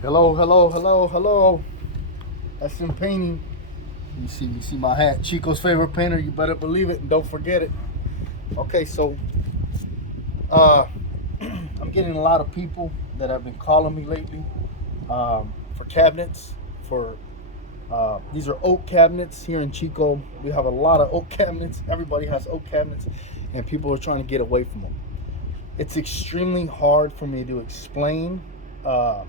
Hello, hello, hello, hello. SM Painting. You see my hat. Chico's favorite painter. You better believe it and don't forget it. Okay, so uh, I'm getting a lot of people that have been calling me lately for cabinets. For these are oak cabinets here in Chico. We have a lot of oak cabinets. Everybody has oak cabinets, and people are trying to get away from them. It's extremely hard for me to explain. Uh,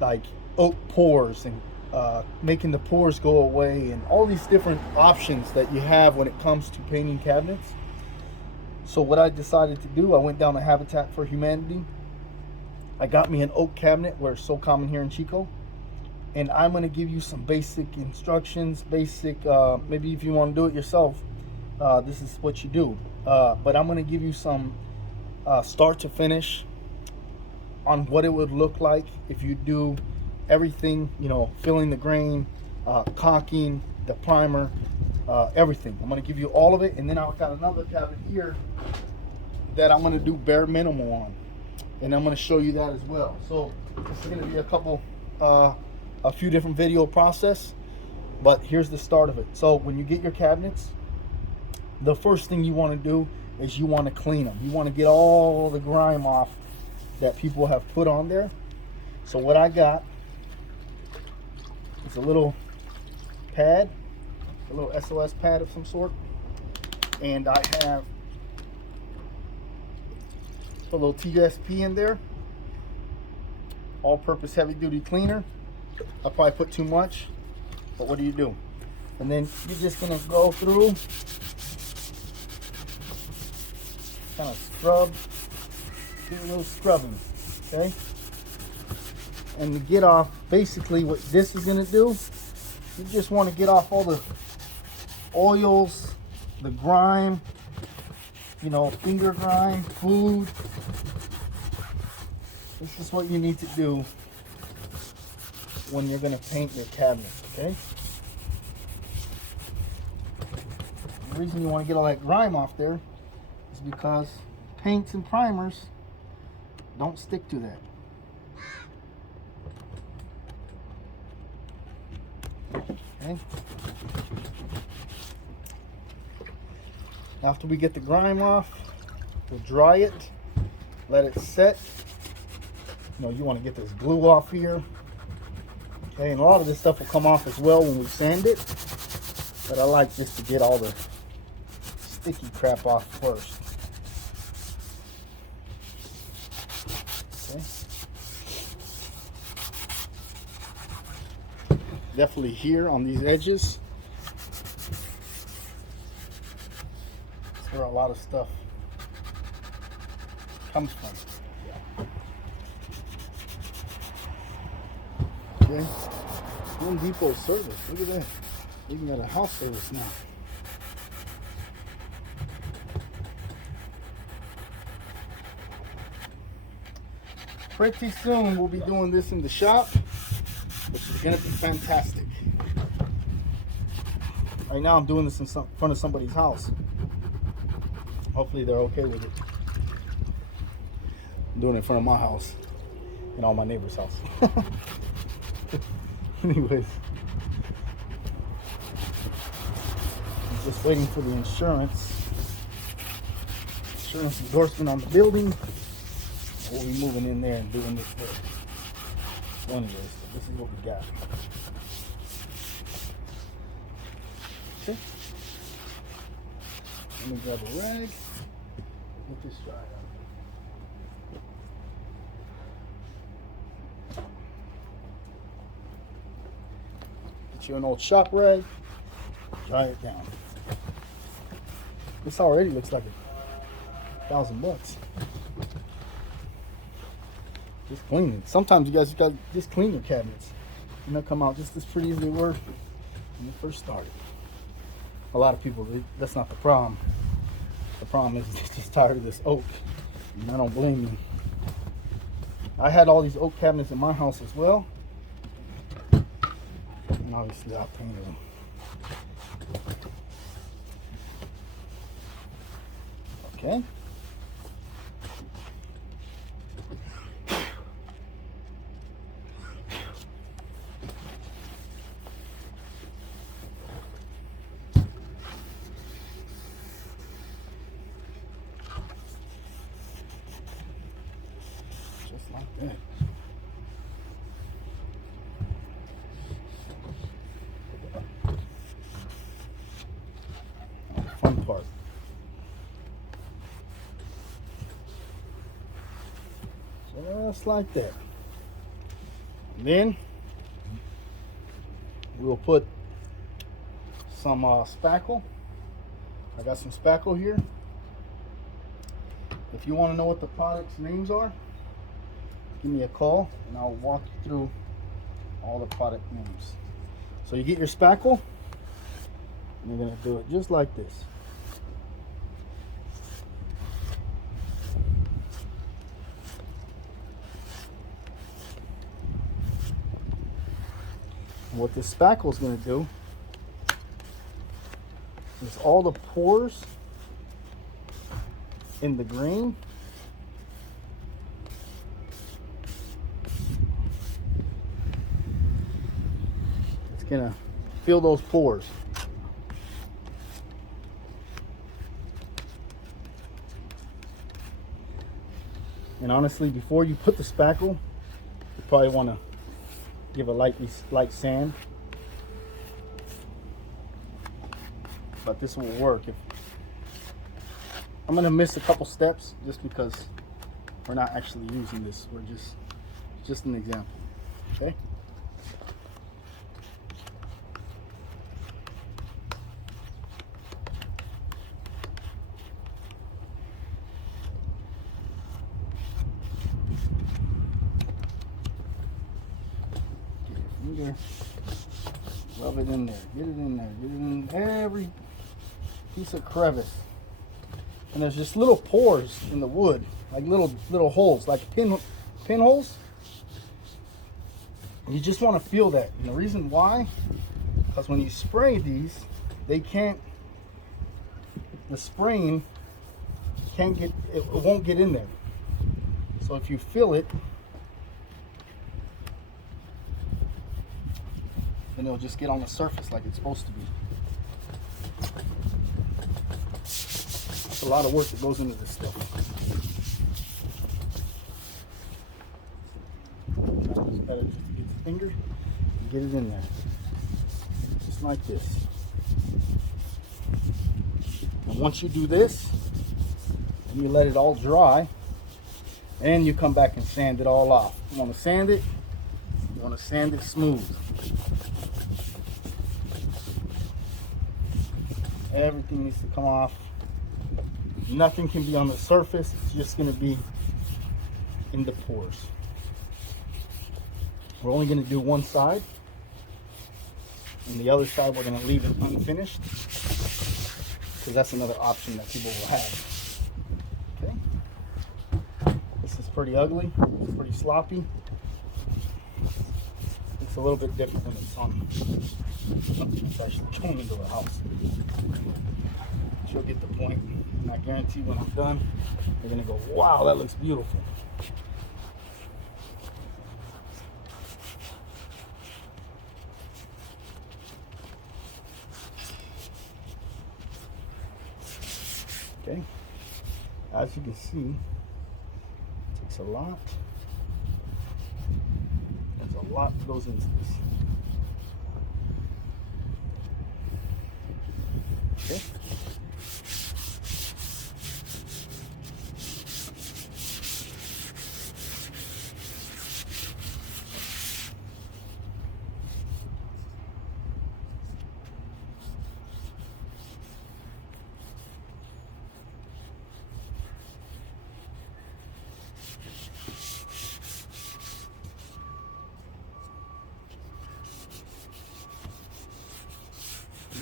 like oak pores and making the pores go away and all these different options that you have when it comes to painting cabinets. So what I decided to do, I went down to Habitat for Humanity. I got me an oak cabinet where it's so common here in Chico. And I'm going to give you some basic instructions, maybe if you want to do it yourself, this is what you do. But I'm going to give you some start to finish on what it would look like if you do everything, filling the grain, caulking, the primer, everything. I'm going to give you all of it, and then I've got another cabinet here that I'm going to do bare minimal on, and I'm going to show you that as well. So this is going to be a few different video process, but here's the start of it. So when you get your cabinets, the first thing you want to do is you want to clean them. You want to get all the grime off that people have put on there. So what I got is a little pad, a little SOS pad of some sort, and I have a little TSP in there, all-purpose heavy-duty cleaner. I probably put too much, but what do? And then you're just gonna go through, kind of scrub, do a little scrubbing, okay? And to get off, basically what this is gonna do, you just want to get off all the oils, the grime, finger grime, food. This is what you need to do when you're gonna paint your cabinet, okay? The reason you want to get all that grime off there is because paints and primers don't stick to that. Okay. After we get the grime off, we'll dry it, let it set. You want to get this glue off here. Okay, and a lot of this stuff will come off as well when we sand it, but I like just to get all the sticky crap off first. Okay. Definitely here on these edges, that's where a lot of stuff comes from. Okay. Home Depot service. Look at that. They even got a house service now. Pretty soon we'll be doing this in the shop, which is gonna be fantastic. Right now I'm doing this in front of somebody's house. Hopefully they're okay with it. I'm doing it in front of my house and all my neighbor's house. Anyways, I'm just waiting for the insurance endorsement on the building. We'll be moving in there and doing this work. So anyways, this is what we got. Okay. Let me grab a rag. Let this dry out. Get you an old shop rag. Dry it down. This already looks like $1,000. Just cleaning. Sometimes you guys got just clean your cabinets, and they'll come out just as pretty as they were when you first started. A lot of people, that's not the problem. The problem is they're just tired of this oak, and I don't blame you. I had all these oak cabinets in my house as well, and obviously I painted them. Okay. Good. Fun part. Just like that. And then we'll put some spackle. I got some spackle here. If you want to know what the product's names are, give me a call and I'll walk you through all the product names. So you get your spackle, and you're going to do it just like this. And what this spackle is going to do is all the pores in the grain it's gonna fill those pores. And honestly, before you put the spackle, you probably want to give a light sand, but this will work. I'm gonna miss a couple steps just because we're not actually using this. We're just an example. Okay. Get your finger, rub it in there, get it in there, get it in every piece of crevice. And there's just little pores in the wood, like little holes, like pinholes. You just want to feel that. And the reason why, because when you spray these, the spraying it won't get in there. So if you feel it, then it'll just get on the surface like it's supposed to be. That's a lot of work that goes into this stuff. Just better just to get the finger and get it in there. Just like this. And once you do this, and you let it all dry, and you come back and sand it all off. You want to sand it, you want to sand it smooth. Everything needs to come off. Nothing can be on the surface. It's just going to be in the pores. We're only going to do one side, and the other side we're going to leave it unfinished, because that's another option that people will have. Okay. This is pretty ugly. It's pretty sloppy. It's a little bit different when it's on something that's actually going into a house. You'll get the point. And I guarantee when I'm done, they're gonna go, wow, that looks beautiful. Okay, as you can see, it takes a lot. There's a lot that goes into this. Okay.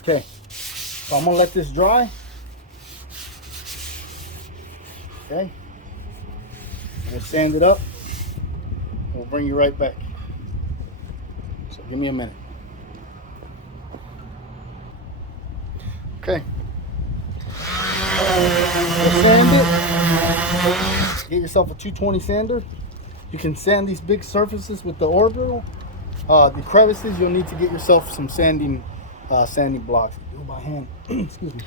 Okay, so I'm gonna let this dry. Okay, I'm gonna sand it up. We'll bring you right back. So give me a minute. Okay, sand it. Get yourself a 220 sander. You can sand these big surfaces with the orbital. The crevices, you'll need to get yourself some sanding blocks. Do it by hand. Excuse me.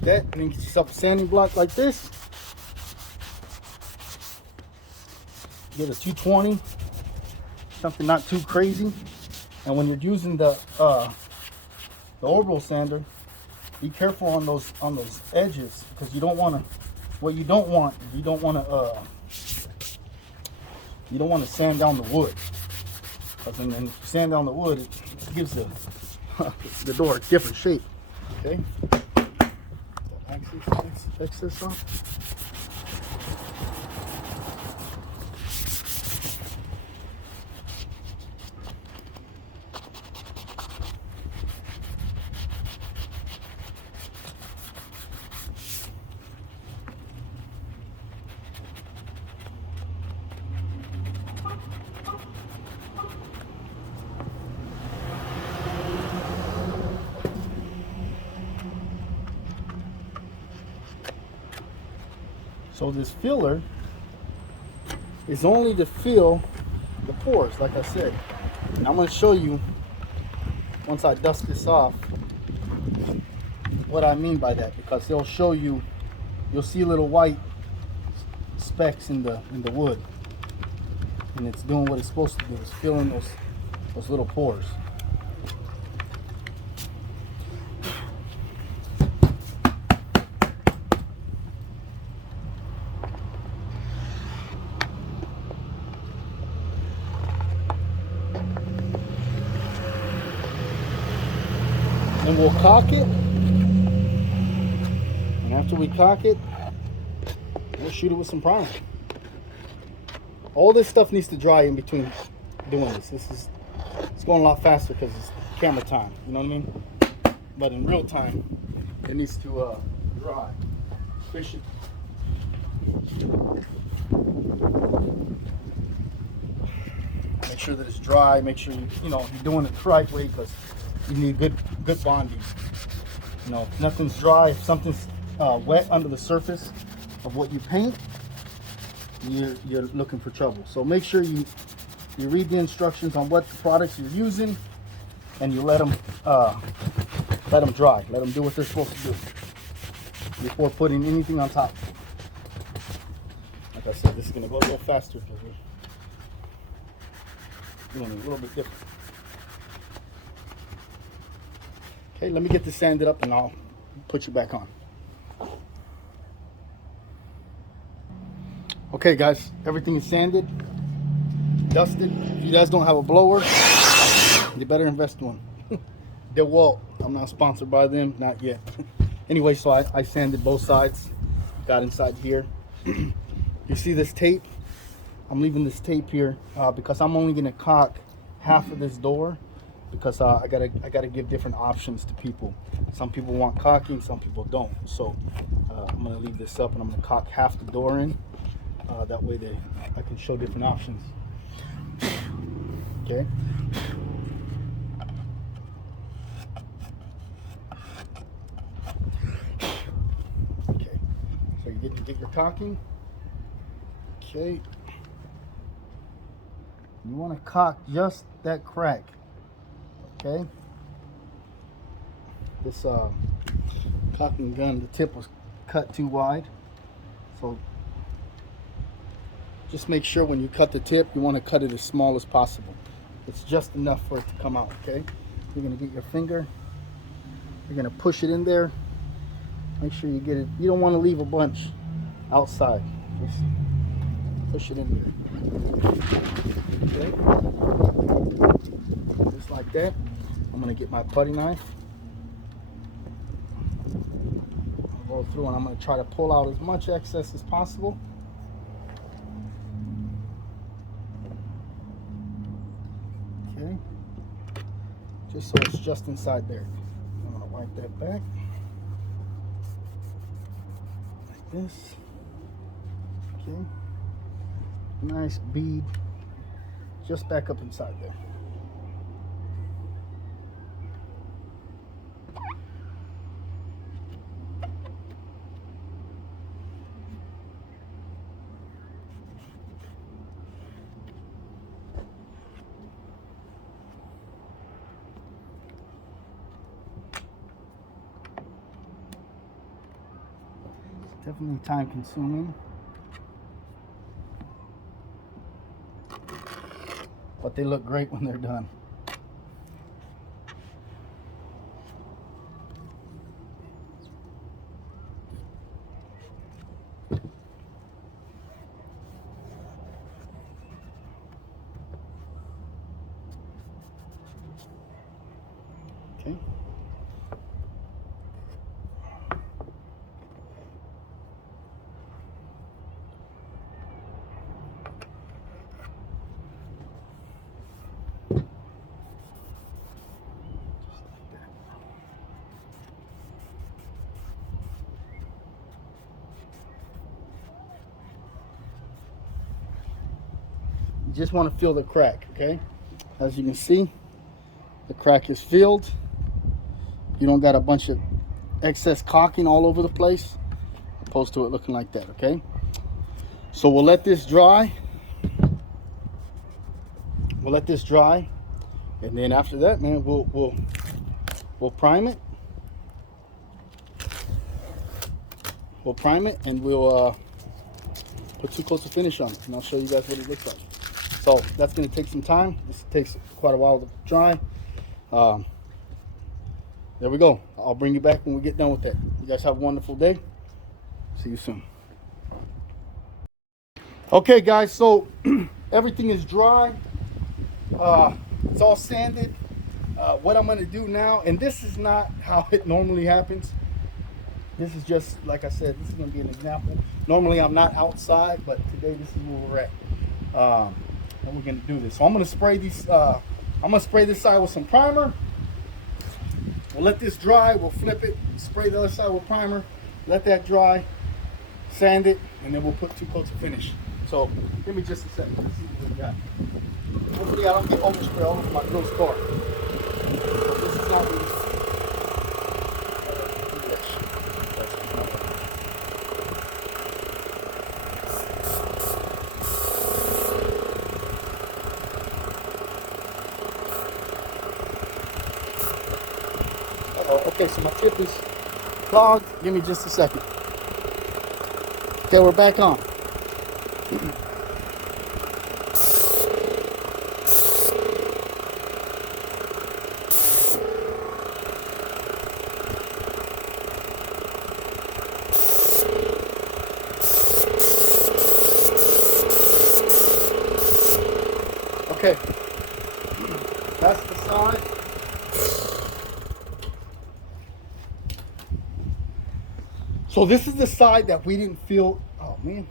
like that. And then get yourself a sanding block like this. Get a 220, something not too crazy. And when you're using the orbital sander, be careful on those edges, because you don't want to. What you don't want to sand down the wood. Because then if you sand down the wood, it gives the door a different shape. Okay. Fix this off. So this filler is only to fill the pores, like I said. And I'm going to show you, once I dust this off, what I mean by that, because it'll show you, you'll see little white specks in the wood, and it's doing what it's supposed to do. It's filling those little pores. And we'll caulk it, and after we caulk it, we'll shoot it with some primer. All this stuff needs to dry in between doing this. It's going a lot faster because it's camera time, you know what I mean? But in real time, it needs to dry. Fish it. Make sure that it's dry. Make sure you're doing it the right way, because you need good bonding. You know, if nothing's dry, if something's wet under the surface of what you paint, you're looking for trouble. So make sure you read the instructions on what the products you're using, and you let them dry. Let them do what they're supposed to do before putting anything on top. Like I said, this is going to go a little faster because we're doing it a little bit different. Okay, let me get this sanded up and I'll put you back on. Okay guys, everything is sanded, dusted. If you guys don't have a blower, you better invest in one. DeWalt, I'm not sponsored by them, not yet. Anyway, so I sanded both sides, got inside here. You see this tape? I'm leaving this tape here because I'm only gonna caulk half of this door, because I gotta give different options to people. Some people want caulking, some people don't. So I'm gonna leave this up and I'm gonna caulk half the door in. That way I can show different options. Okay. Okay. So you get your caulking. Okay. You want to caulk just that crack. Okay. This caulking gun, the tip was cut too wide, so just make sure when you cut the tip, you want to cut it as small as possible. It's just enough for it to come out. Okay. You're gonna get your finger. You're gonna push it in there. Make sure you get it. You don't want to leave a bunch outside. Just push it in there. Okay. Just like that. I'm gonna get my putty knife. I'll go through and I'm gonna try to pull out as much excess as possible. Okay. Just so it's just inside there. I'm gonna wipe that back. Like this. Okay. Nice bead. Just back up inside there. Definitely time consuming. But they look great when they're done. Okay. You just want to feel the crack, okay? As you can see, the crack is filled. You don't got a bunch of excess caulking all over the place, opposed to it looking like that, okay? So we'll let this dry. We'll let this dry, and then after that, man, we'll prime it. We'll prime it, and we'll put 2 coats of finish on it, and I'll show you guys what it looks like. So that's going to take some time. This takes quite a while to dry. There we go. I'll bring you back when we get done with that. You guys have a wonderful day. See you soon. Okay, guys, so everything is dry. It's all sanded. What I'm going to do now, and this is not how it normally happens. This is just, like I said, this is going to be an example. Normally I'm not outside, but today this is where we're at. And we're going to do this. So I'm going to spray these. I'm going to spray this side with some primer. We'll let this dry. We'll flip it. Spray the other side with primer. Let that dry. Sand it, and then we'll put 2 coats of finish. So give me just a second. Let's see what we got. Hopefully I don't get overspray all over my girl's car. This is not really. Okay, so my tip is clogged. Give me just a second. Okay, we're back on. Okay, that's the side. So this is the side that we didn't feel, oh man,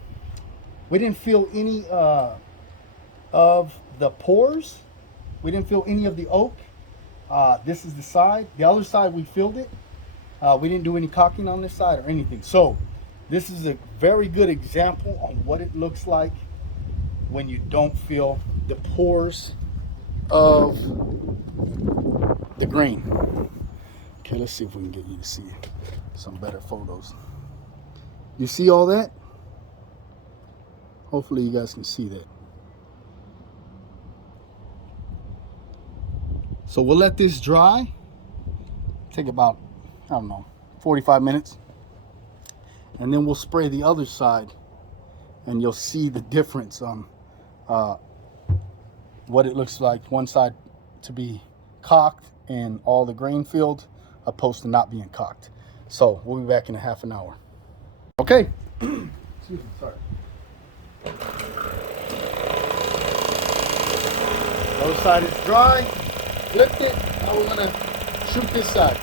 we didn't feel any of the pores. We didn't feel any of the oak. This is the side. The other side we filled it. We didn't do any caulking on this side or anything. So this is a very good example on what it looks like when you don't feel the pores of the grain. Okay, let's see if we can get you to see some better photos. You see all that? Hopefully you guys can see that. So we'll let this dry. Take about, I don't know, 45 minutes. And then we'll spray the other side, and you'll see the difference on what it looks like. One side to be caulked and all the grain filled, opposed to not being caulked. So we'll be back in a half an hour. Okay. Excuse me, sorry. Other side is dry. Flipped it. Now we're gonna shoot this side.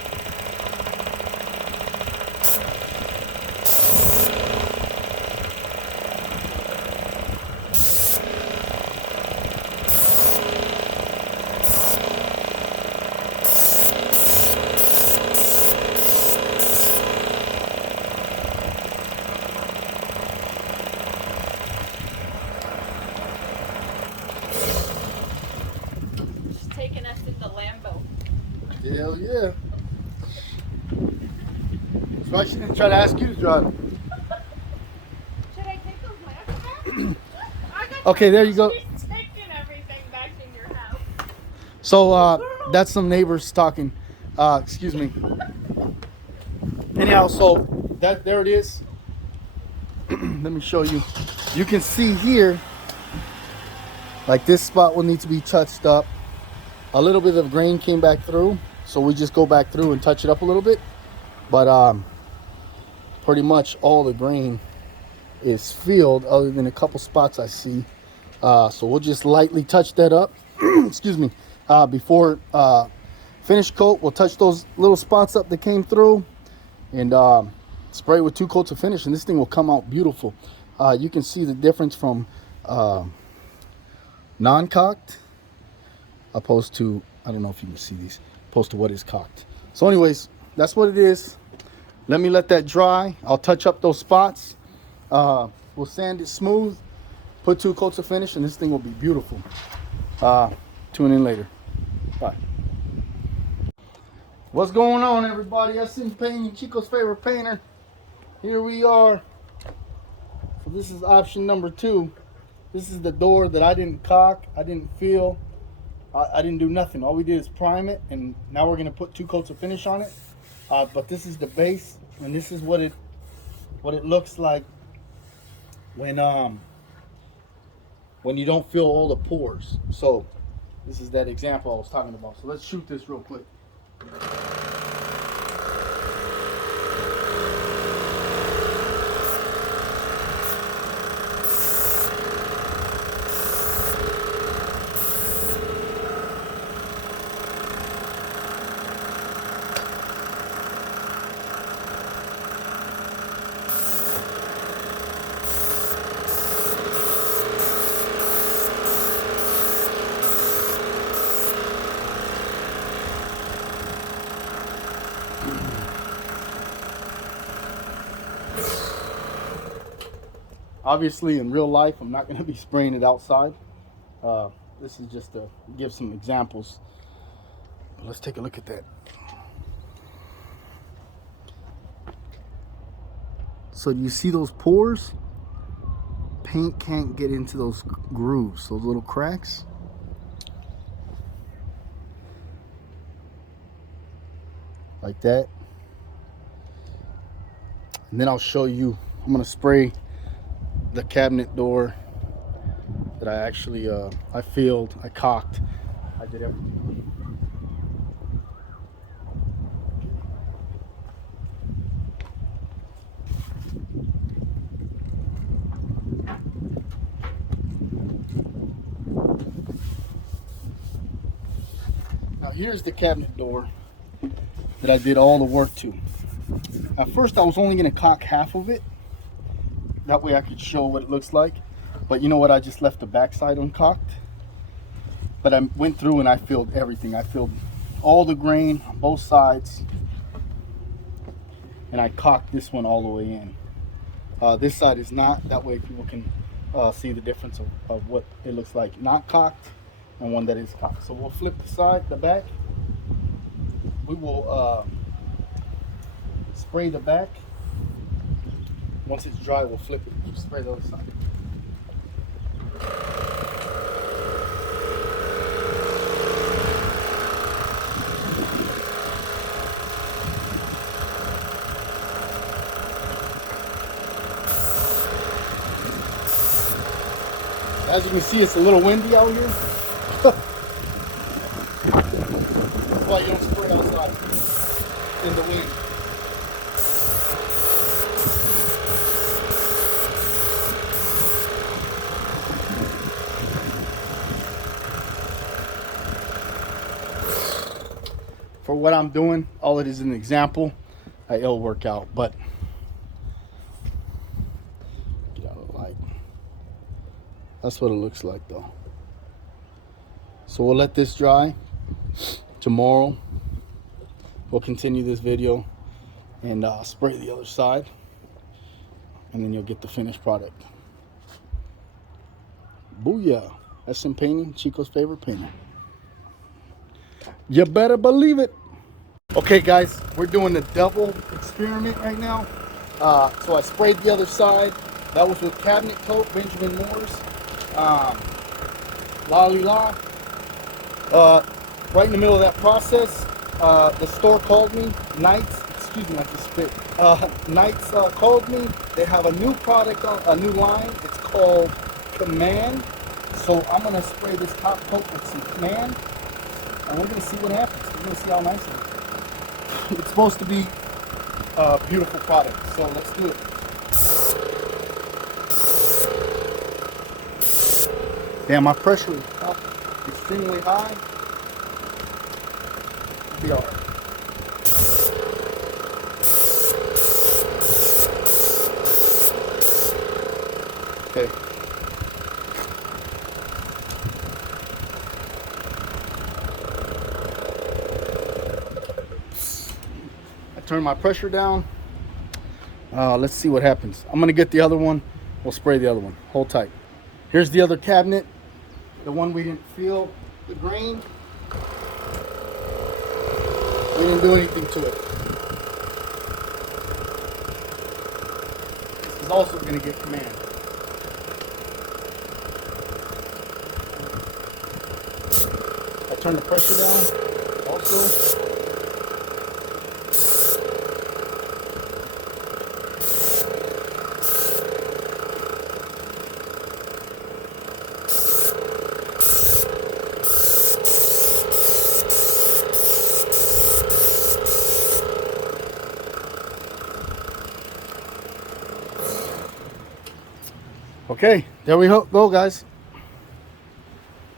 Taking us in the Lambo. Hell yeah. That's why she didn't try to ask you to drive. Should I take those lamps back? Okay, there you go. She's taking everything back in your house. So that's some neighbors talking. Excuse me. Anyhow, so there it is. let me show you. You can see here, like this spot will need to be touched up. A little bit of grain came back through, so we just go back through and touch it up a little bit. But pretty much all the grain is filled other than a couple spots I see. So we'll just lightly touch that up. Excuse me. Before finish coat, we'll touch those little spots up that came through and spray with 2 coats of finish, and this thing will come out beautiful. You can see the difference from non-cocked opposed to, I don't know if you can see these, opposed to what is cocked. So anyways, that's what it is. Let that dry. I'll touch up those spots. We'll sand it smooth, put 2 coats of finish, and this thing will be beautiful. Tune in later. Bye. What's going on, everybody? SM Painting, Chico's favorite painter. Here we are. So this is option number 2. This is the door that I didn't caulk, I didn't fill, I didn't do nothing. All we did is prime it, and now we're gonna put 2 coats of finish on it. But this is the base, and this is what it looks like when you don't fill all the pores. So this is that example I was talking about. So let's shoot this real quick. Obviously, in real life, I'm not going to be spraying it outside. This is just to give some examples. But let's take a look at that. So do you see those pores? Paint can't get into those grooves, those little cracks. Like that. And then I'll show you, I'm going to spray the cabinet door that I actually I filled, I caulked, I did everything. Now here's the cabinet door that I did all the work to. At first I was only going to caulk half of it. That way I could show what it looks like. But you know what? I just left the backside uncaulked. But I went through and I filled everything. I filled all the grain on both sides. And I caulked this one all the way in. This side is not. That way people can see the difference of what it looks like not caulked and one that is caulked. So we'll flip the back. We will spray the back. Once it's dry, we'll flip it, spray the other side. As you can see, it's a little windy out here. That's why you don't spray outside in the wind. For what I'm doing, all it is an example. It'll work out, but get out of the light. That's what it looks like though. So we'll let this dry. Tomorrow we'll continue this video and spray the other side, and then you'll get the finished product. Booyah. SM Painting, Chico's favorite painter. You better believe it. Okay guys, we're doing the double experiment right now. So I sprayed the other side. That was with cabinet coat, Benjamin Moore's. Lolly La. Right in the middle of that process, the store called me, Knights, excuse me, I just spit. Knights called me. They have a new product on a new line. It's called Command. So I'm gonna spray this top coat with some Command, and we're gonna see what happens. We're gonna see how nice it is. It's supposed to be a beautiful product. So let's do it. Damn, my pressure is up extremely high. It'll be all right. Okay. I turn my pressure down. Let's see what happens. I'm gonna get the other one. We'll spray the other one. Hold tight. Here's the other cabinet. The one we didn't feel the grain. We didn't do anything to it. This is also gonna get Command. I turn the pressure down also. Okay, there we go, guys.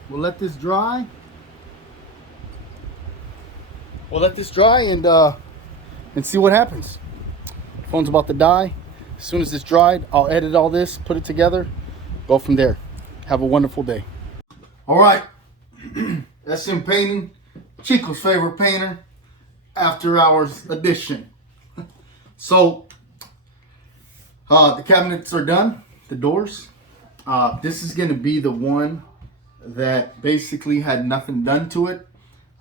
We'll let this dry. We'll let this dry and see what happens. Phone's about to die. As soon as it's dried, I'll edit all this, put it together, go from there. Have a wonderful day. All right, SM Painting, Chico's favorite painter, After Hours edition. So, the cabinets are done, the doors. This is gonna be the one that basically had nothing done to it.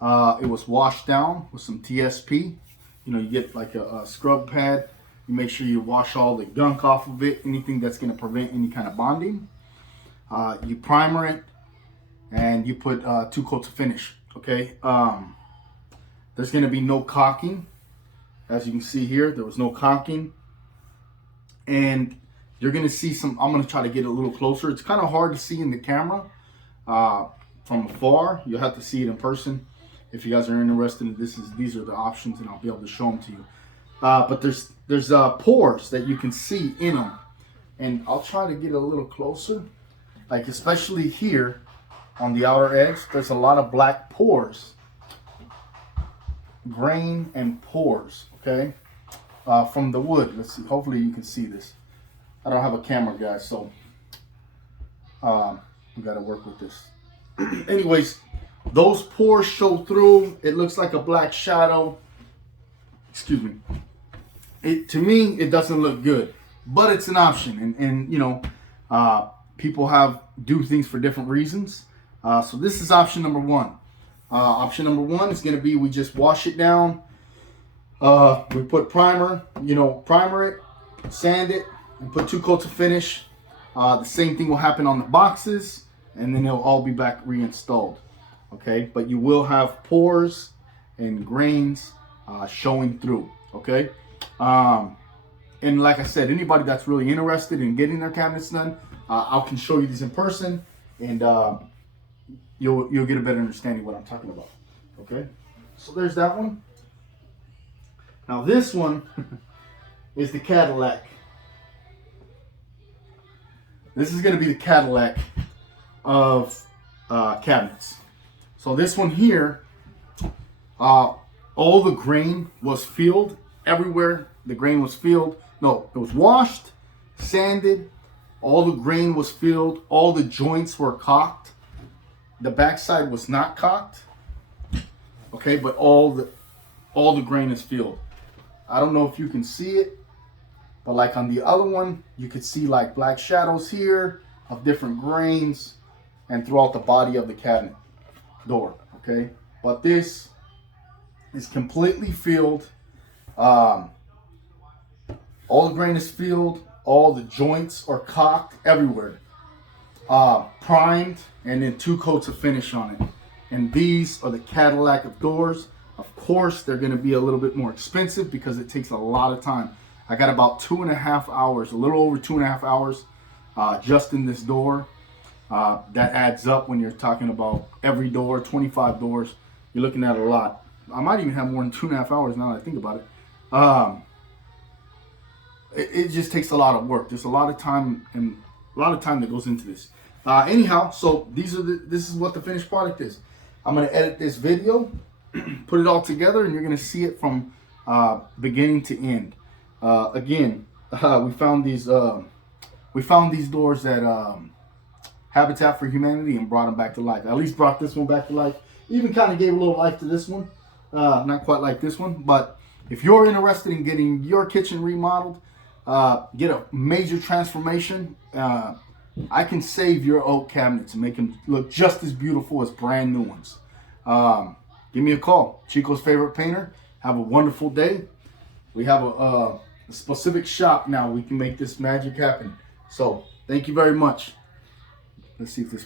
It was washed down with some TSP. You know, you get like a scrub pad. You make sure you wash all the gunk off of it, anything that's gonna prevent any kind of bonding. You primer it, and you put 2 coats of finish, okay? There's gonna be no caulking. As you can see here, there was no caulking. And you're gonna see some, I'm gonna try to get a little closer. It's kind of hard to see in the camera from afar. You'll have to see it in person. If you guys are interested, these are the options, and I'll be able to show them to you. But there's pores that you can see in them. And I'll try to get a little closer. Like especially here on the outer edge, there's a lot of black pores. Grain and pores, okay? From the wood. Let's see, hopefully you can see this. I don't have a camera, guys, so we gotta work with this. Anyways, those pores show through. It looks like a black shadow. Excuse me. To me, it doesn't look good, but it's an option, and you know, people do things for different reasons. So this is option number one. Option number one is gonna be we just wash it down. We put primer, primer it, sand it, and put 2 coats of finish. The same thing will happen on the boxes, and then they'll all be back reinstalled. Okay, but you will have pores and grains showing through. Okay, and like I said, anybody that's really interested in getting their cabinets done, I can show you these in person, and you'll get a better understanding of what I'm talking about. Okay, so there's that one. Now this one is the Cadillac. This is going to be the Cadillac of cabinets. So this one here, all the grain was filled everywhere. The grain was filled. No, it was washed, sanded. All the grain was filled. All the joints were caulked. The backside was not caulked. Okay, but all the grain is filled. I don't know if you can see it, but like on the other one, you could see like black shadows here of different grains and throughout the body of the cabinet door, okay? But this is completely filled. All the grain is filled. All the joints are caulked everywhere. Primed, and then 2 coats of finish on it. And these are the Cadillac of doors. Of course, they're going to be a little bit more expensive because it takes a lot of time. I got about 2.5 hours, a little over 2.5 hours, just in this door. That adds up when you're talking about every door, 25 doors. You're looking at a lot. I might even have more than 2.5 hours now that I think about it. It just takes a lot of work. There's a lot of time and a lot of time that goes into this. Anyhow, so this is what the finished product is. I'm gonna edit this video, put it all together, and you're gonna see it from beginning to end. Again, we found these doors at Habitat for Humanity and brought them back to life. At least brought this one back to life. Even kind of gave a little life to this one. Not quite like this one, but if you're interested in getting your kitchen remodeled, get a major transformation, I can save your oak cabinets and make them look just as beautiful as brand new ones. Give me a call. Chico's Favorite Painter. Have a wonderful day. We have a specific shop now. We can make this magic happen. So thank you very much. Let's see if this